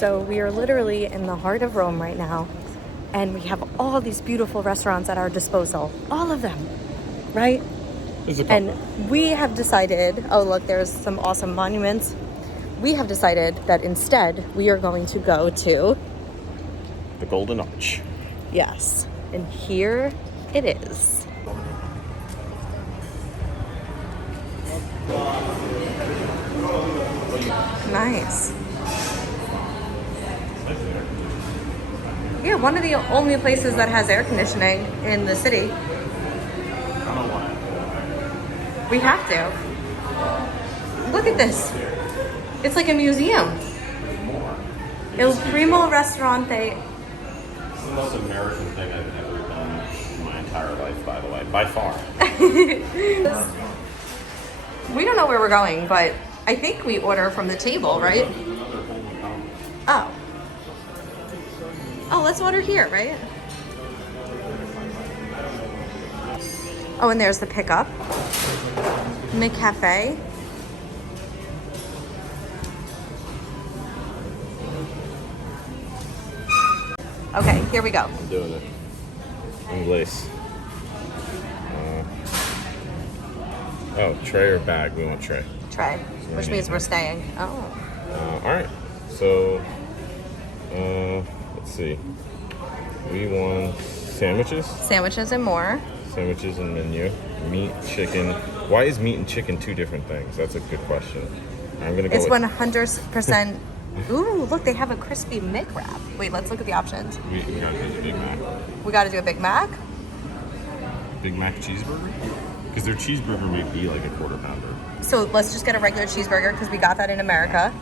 So we are literally in the heart of Rome right now, and we have all these beautiful restaurants at our disposal. All of them, right? There's a couple. And we have decided, oh look, there's some awesome monuments. We have decided that instead we are going to go to The Golden Arch. Yes, and here it is. Nice. Yeah, one of the only places that has air conditioning in the city. We have to. Look at this. It's like a museum. Il Primo Ristorante. It's the most American thing I've ever done in my entire life, by the way, by far. We don't know where we're going, but I think we order from the table, right? Oh. Oh, let's order here, right? Oh, and there's the pickup. McCafe. Okay, here we go. I'm doing it. Inglés. Oh, tray or bag? We want tray. Tray, which means we're staying. Oh. All right. So, let's see. We want sandwiches. Sandwiches and more. Sandwiches and menu. Meat, chicken. Why is meat and chicken two different things? That's a good question. I'm gonna go. It's with 100%. Ooh, look, they have a crispy McWrap. Wait, let's look at the options. We gotta do the Big Mac. We got to do a Big Mac. Big Mac cheeseburger? Because their cheeseburger may be like a quarter pounder. So let's just get a regular cheeseburger because we got that in America.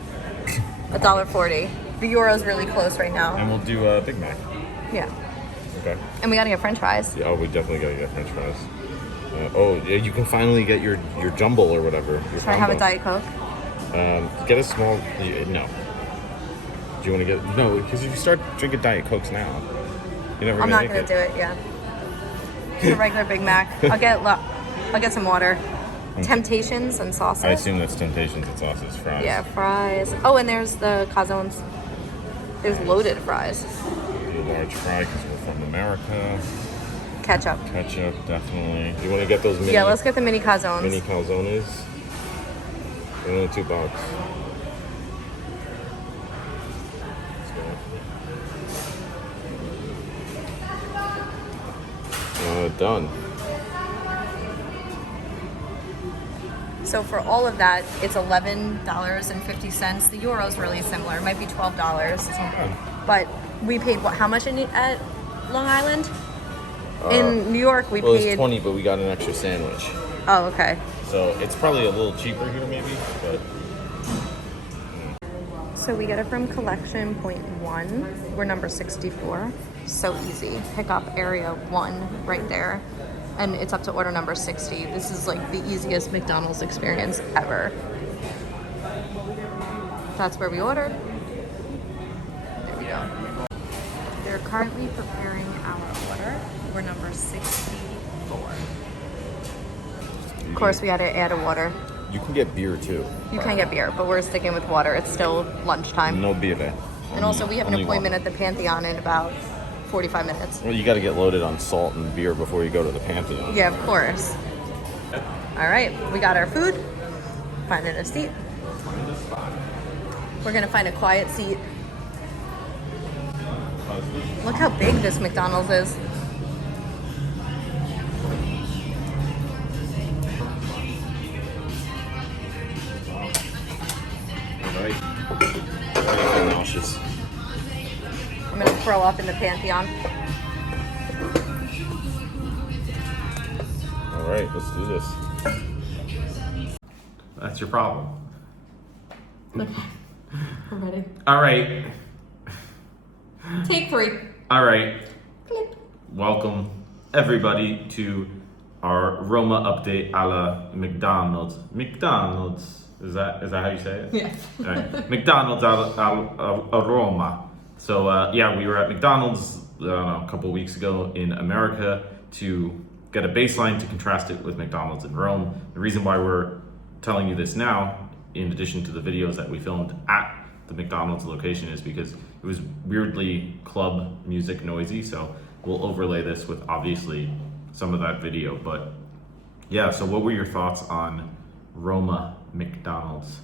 $1.40. The euro's really close right now. And we'll do a Big Mac. Yeah. Okay. And we got to get French fries. Yeah, oh, we definitely gotta get French fries. Yeah, you can finally get your jumble or whatever. Should I have a Diet Coke? Get a small. No. Do you want to get no? Because if you start drinking Diet Cokes now, you're never I'm gonna not going to do it. Yeah. Just a regular Big Mac. I'll get some water. Temptations and sauces. I assume that's Temptations and sauces, fries. Yeah, fries. Oh, and there's the calzones. There's loaded fries. A large fry because we're from America. Ketchup. Ketchup, definitely. You want to get those mini? Yeah, let's get the mini calzones. Mini calzones. They're only $2. Done. So for all of that, it's $11.50. The euro's really similar. It might be $12. But we paid what? How much at Long Island? In New York, we Well, paid. it's 20, but we got an extra sandwich. Oh, okay. So it's probably a little cheaper here, maybe, but. So we get it from collection point 1. We're number 64. So easy. Pick up area 1 right there. And it's up to order number 60. This is like the easiest McDonald's experience ever. That's where we ordered. There we go. They're currently preparing our order. We're number 64. Of course, we had to add a water. You can get beer too. You can get beer, but we're sticking with water. It's still lunchtime. No beer. And also, we have an appointment at the Pantheon in about 45 minutes. Well, you got to get loaded on salt and beer before you go to the Pantheon. Yeah, of course. All right, we got our food. Finding a seat. We're gonna find a quiet seat. Look how big this McDonald's is. All right. I'm nauseous. I'm gonna throw up in the Pantheon. All right, let's do this. That's your problem. Okay, I'm ready. All right. Take 3. All right. Clip. Welcome, everybody, to our Roma update a la McDonald's. McDonald's. Is that how you say it? Yeah. All right. McDonald's a Roma. So, yeah, we were at McDonald's, I don't know, a couple weeks ago in America to get a baseline to contrast it with McDonald's in Rome. The reason why we're telling you this now, in addition to the videos that we filmed at the McDonald's location is because it was weirdly club music noisy. So we'll overlay this with obviously some of that video. But yeah, so what were your thoughts on Roma McDonald's?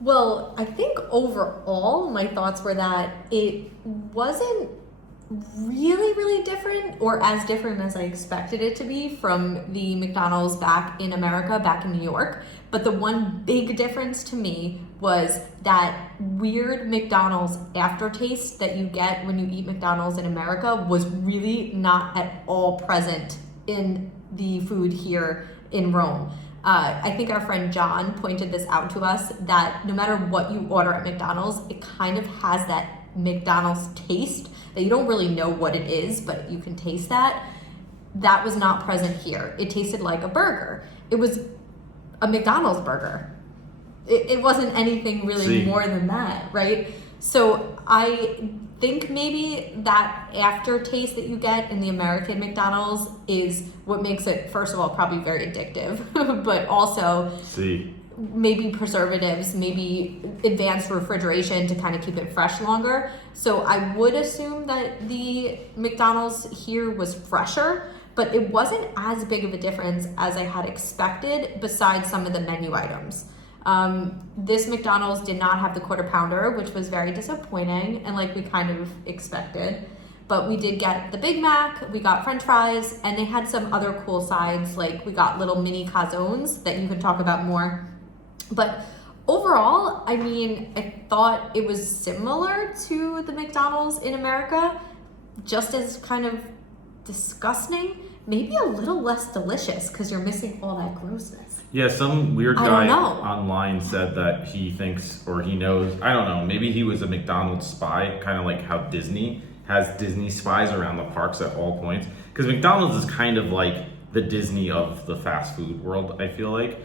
Well, I think overall my thoughts were that it wasn't really different or as different as I expected it to be from the McDonald's back in America, back in New York. But the one big difference to me was that weird McDonald's aftertaste that you get when you eat McDonald's in America was really not at all present in the food here in Rome. I think our friend John pointed this out to us, that no matter what you order at McDonald's, it kind of has that McDonald's taste that you don't really know what it is, but you can taste that. That was not present here. It tasted like a burger. It was a McDonald's burger. It wasn't anything really more than that, right? So I think maybe that aftertaste that you get in the American McDonald's is what makes it, first of all, probably very addictive, but also maybe preservatives, maybe advanced refrigeration to kind of keep it fresh longer. So I would assume that the McDonald's here was fresher, but it wasn't as big of a difference as I had expected besides some of the menu items. This McDonald's did not have the quarter pounder, which was very disappointing and like we kind of expected. But we did get the Big Mac, we got French fries, and they had some other cool sides, like we got little mini calzones that you can talk about more. But overall, I mean, I thought it was similar to the McDonald's in America, just as kind of disgusting, maybe a little less delicious because you're missing all that grossness. Yeah, some weird guy online said that he thinks, or he knows, I don't know, maybe he was a McDonald's spy, kind of like how Disney has Disney spies around the parks at all points. Because McDonald's is kind of like the Disney of the fast food world, I feel like.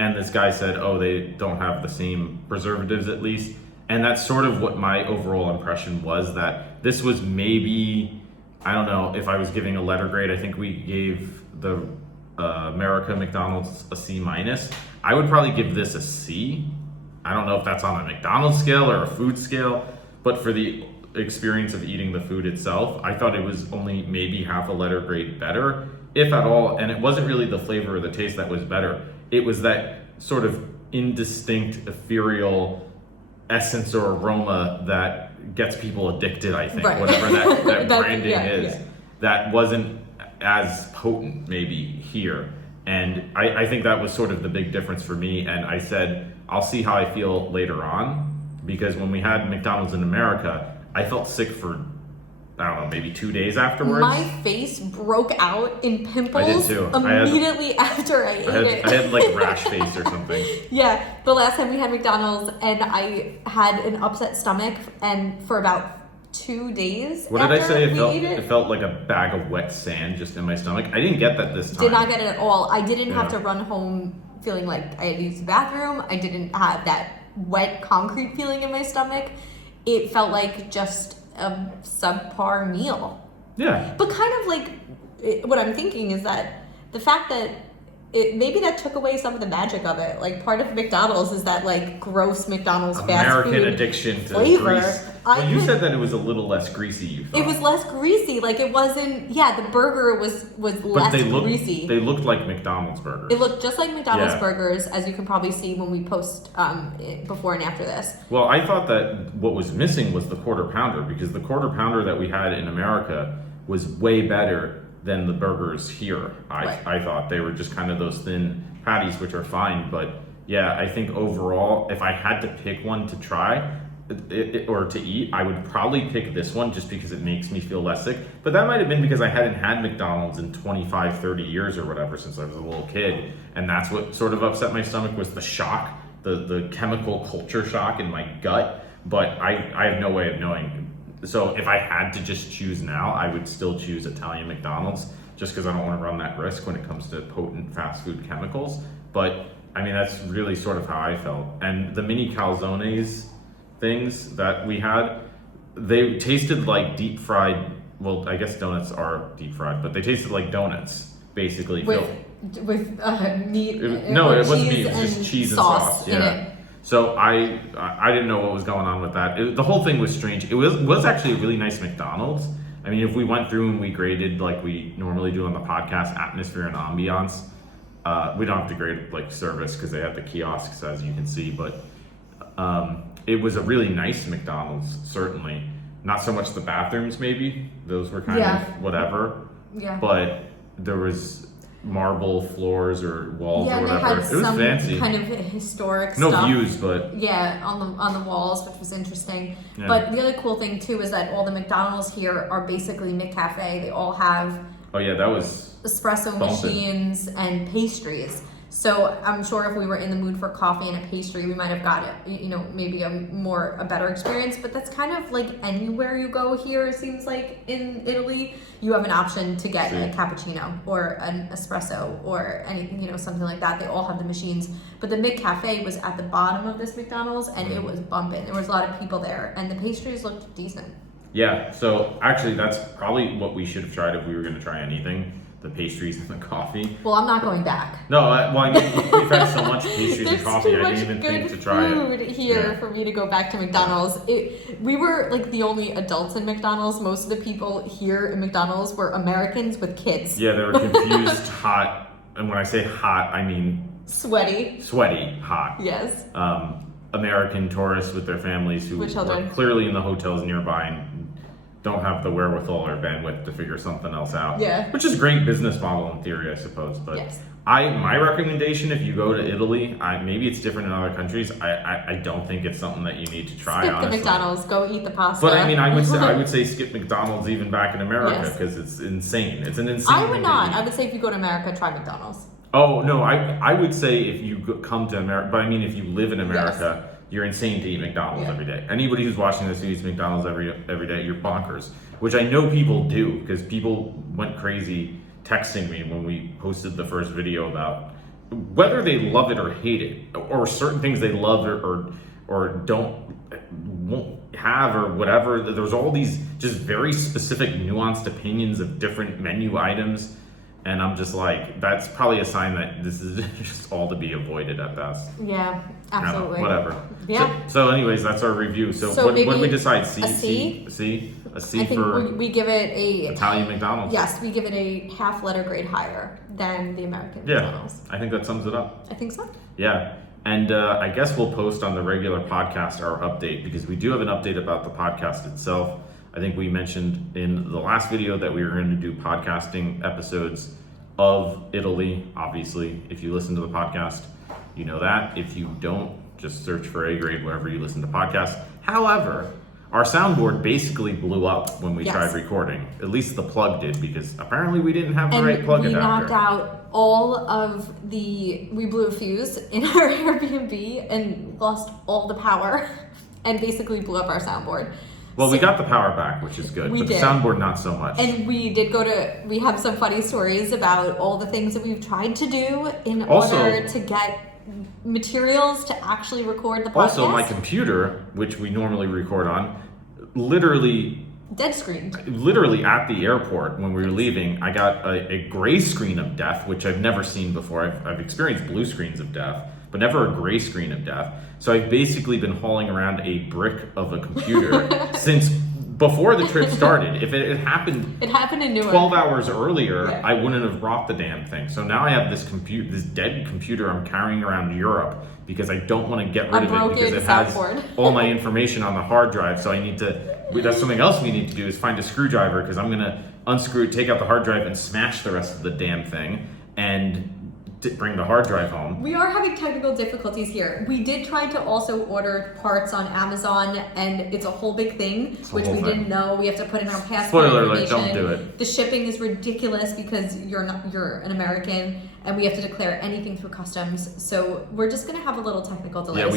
And this guy said, oh, they don't have the same preservatives at least. And that's sort of what my overall impression was, that this was maybe, I don't know, if I was giving a letter grade, I think we gave the America McDonald's a C-. I would probably give this a C. I don't know if that's on a McDonald's scale or a food scale, but for the experience of eating the food itself, I thought it was only maybe half a letter grade better, if at all. And it wasn't really the flavor or the taste that was better. It was that sort of indistinct, ethereal essence or aroma that gets people addicted, I think, whatever that branding is. Yeah. That wasn't as potent maybe here. And I think that was sort of the big difference for me. And I said, I'll see how I feel later on, because when we had McDonald's in America, I felt sick for, I don't know, maybe 2 days afterwards. My face broke out in pimples. I did too. Immediately after I ate it. I had like rash face or something. Yeah, the last time we had McDonald's, and I had an upset stomach, and for about 2 days. What did I say? It felt like a bag of wet sand just in my stomach. I didn't get that this time. Did not get it at all. I didn't have to run home feeling like I had to use the bathroom. I didn't have that wet concrete feeling in my stomach. It felt like just a subpar meal. Yeah. But kind of like, what I'm thinking is that the fact that maybe that took away some of the magic of it. Like, part of McDonald's is that like gross McDonald's fast food American addiction to flavor. Grease. Well, you said that it was a little less greasy, you thought. It was less greasy. Like, it wasn't, the burger was less greasy. They looked like McDonald's burgers. It looked just like McDonald's burgers, as you can probably see when we post before and after this. Well, I thought that what was missing was the quarter pounder, because the quarter pounder that we had in America was way better than the burgers here. I thought they were just kind of those thin patties, which are fine. But yeah, I think overall, if I had to pick one to try, or to eat, I would probably pick this one just because it makes me feel less sick. But that might have been because I hadn't had McDonald's in 25, 30 years or whatever since I was a little kid. And that's what sort of upset my stomach, was the shock, the chemical culture shock in my gut. But I have no way of knowing. So if I had to just choose now, I would still choose Italian McDonald's, just because I don't want to run that risk when it comes to potent fast food chemicals. But I mean, that's really sort of how I felt. And the mini calzones things that we had, they tasted like deep fried, well, I guess donuts are deep fried, but they tasted like donuts, basically. With meat. It wasn't meat, it was just cheese and sauce. In it. So I didn't know what was going on with that. The whole thing was strange. It was actually a really nice McDonald's. I mean, if we went through and we graded like we normally do on the podcast, atmosphere and ambiance, we don't have to grade like service because they have the kiosks, as you can see. But it was a really nice McDonald's, certainly. Not so much the bathrooms, maybe. Those were kind of whatever. Yeah. But there was marble floors or walls or whatever. They had it was some fancy. kind of historic no stuff. views, but on the walls, which was interesting. Yeah. But the other cool thing too is that all the McDonald's here are basically McCafe. They all have that was espresso bumping. machines and pastries. So I'm sure if we were in the mood for coffee and a pastry, we might have got it, maybe a better experience. But that's kind of like anywhere you go here, it seems like in Italy, you have an option to get a cappuccino or an espresso or anything, something like that. They all have the machines. But the McCafe was at the bottom of this McDonald's and it was bumping. There was a lot of people there and the pastries looked decent. Yeah, so actually that's probably what we should have tried if we were going to try anything. The pastries and the coffee. Well, I'm not going back. No, we've had so much pastries and coffee, I didn't even think to try it. There's too much good food here for me to go back to McDonald's. We were like the only adults in McDonald's. Most of the people here in McDonald's were Americans with kids. Yeah, they were confused, hot, and when I say hot, I mean sweaty, hot. Yes. American tourists with their families who were clearly in the hotels nearby and don't have the wherewithal or bandwidth to figure something else out. Yeah. Which is a great business model in theory, I suppose. But yes. My recommendation, if you go to Italy, maybe it's different in other countries. I don't think it's something that you need to try. Skip honestly. the McDonald's, go eat the pasta. But I mean, I would say skip McDonald's even back in America because it's insane. It's an insane. I would not. I would say if you go to America, try McDonald's. Oh no, I would say if you come to America, but I mean if you live in America. Yes. You're insane to eat McDonald's every day. Anybody who's watching this who eats McDonald's every day, you're bonkers. Which I know people do because people went crazy texting me when we posted the first video about whether they love it or hate it, or certain things they love or won't have or whatever. There's all these just very specific nuanced opinions of different menu items. And I'm just like, that's probably a sign that this is just all to be avoided at best. Yeah, absolutely. Whatever. Yeah. So anyways, that's our review. So what did we decide? C? A C I think for we give it a Italian McDonald's. Yes, we give it a half letter grade higher than the American McDonald's. I think that sums it up. I think so. Yeah. And I guess we'll post on the regular podcast our update because we do have an update about the podcast itself. I think we mentioned in the last video that we were going to do podcasting episodes of Italy. Obviously, if you listen to the podcast, you know that. If you don't, just search for A Grade wherever you listen to podcasts. However, our soundboard basically blew up when we tried recording. At least the plug did because apparently we didn't have the right plug adapter. We knocked out we blew a fuse in our Airbnb and lost all the power and basically blew up our soundboard. Well, we got the power back, which is good, but the soundboard not so much. And we have some funny stories about all the things that we've tried to do in order to get materials to actually record the podcast. Also, my computer, which we normally record on, literally dead screened. Literally at the airport when we were leaving, I got a gray screen of death, which I've never seen before. I've experienced blue screens of death, but never a gray screen of death. So I've basically been hauling around a brick of a computer since before the trip started. If it happened in Newark 12 hours earlier, I wouldn't have brought the damn thing. So now I have this dead computer I'm carrying around Europe because I don't want to get rid of it because it has all my information on the hard drive. So that's something else we need to do is find a screwdriver because I'm going to unscrew it, take out the hard drive and smash the rest of the damn thing and bring the hard drive home. We are having technical difficulties here. We did try to also order parts on Amazon, and it's a whole big thing, which we didn't know. We have to put in our passport Spoiler information. alert, don't do it. The shipping is ridiculous because you're an American, and we have to declare anything through customs. So we're just going to have a little technical delay. Yeah,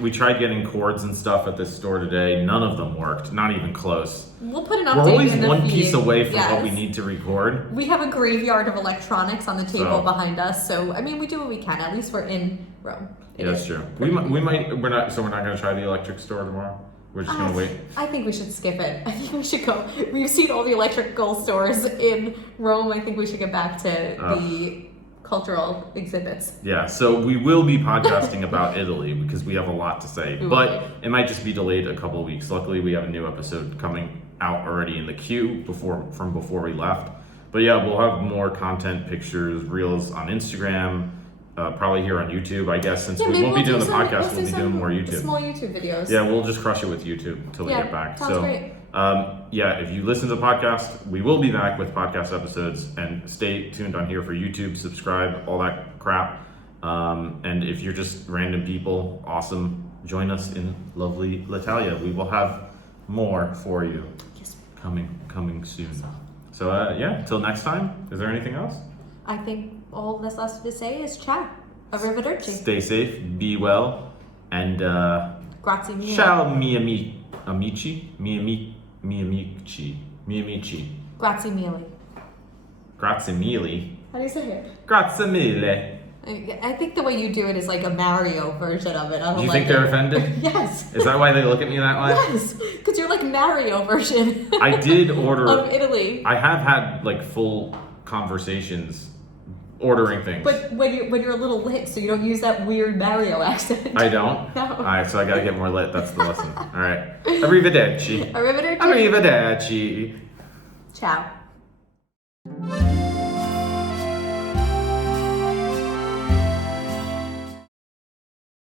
we tried getting cords and stuff at this store today. None of them worked. Not even close. We'll put an update. We're always in the one feed. piece away from what we need to record. We have a graveyard of electronics on the table behind us. So I mean, we do what we can. At least we're in Rome. Yeah, that's true. We're not going to try the electric store tomorrow. We're just going to wait. I think we should skip it. I think we should go. We've seen all the electrical stores in Rome. I think we should get back to the cultural exhibits. Yeah, so we will be podcasting about Italy because we have a lot to say, but it might just be delayed a couple of weeks. Luckily, we have a new episode coming out already in the queue from before we left. But yeah, we'll have more content, pictures, reels on Instagram, probably here on YouTube, I guess. Since we won't be doing the podcast, we'll be doing more YouTube. Small YouTube videos. Yeah, we'll just crush it with YouTube until we get back. Sounds great. Yeah, if you listen to the podcast, we will be back with podcast episodes, and stay tuned on here for YouTube, subscribe, all that crap. And if you're just random people, awesome, join us in lovely L'Italia. We will have more for you coming soon. So yeah, till next time, is there anything else? I think all that's left to say is ciao. Arrivederci. Stay safe, be well, and Grazie mille. ciao mi amici. Mi amici. Grazie mille. Grazie mille. How do you say it? Grazie mille. I think the way you do it is like a Mario version of it. I don't Do you like think they're it. offended? Yes. Is that why they look at me that way? Yes, because you're like Mario version. I did order of Italy. I have had like full conversations ordering things. But when you're a little lit, so you don't use that weird Mario accent. I don't? No. Alright, so I gotta get more lit. That's the lesson. Alright. Arrivederci. Arrivederci. Arrivederci. Ciao.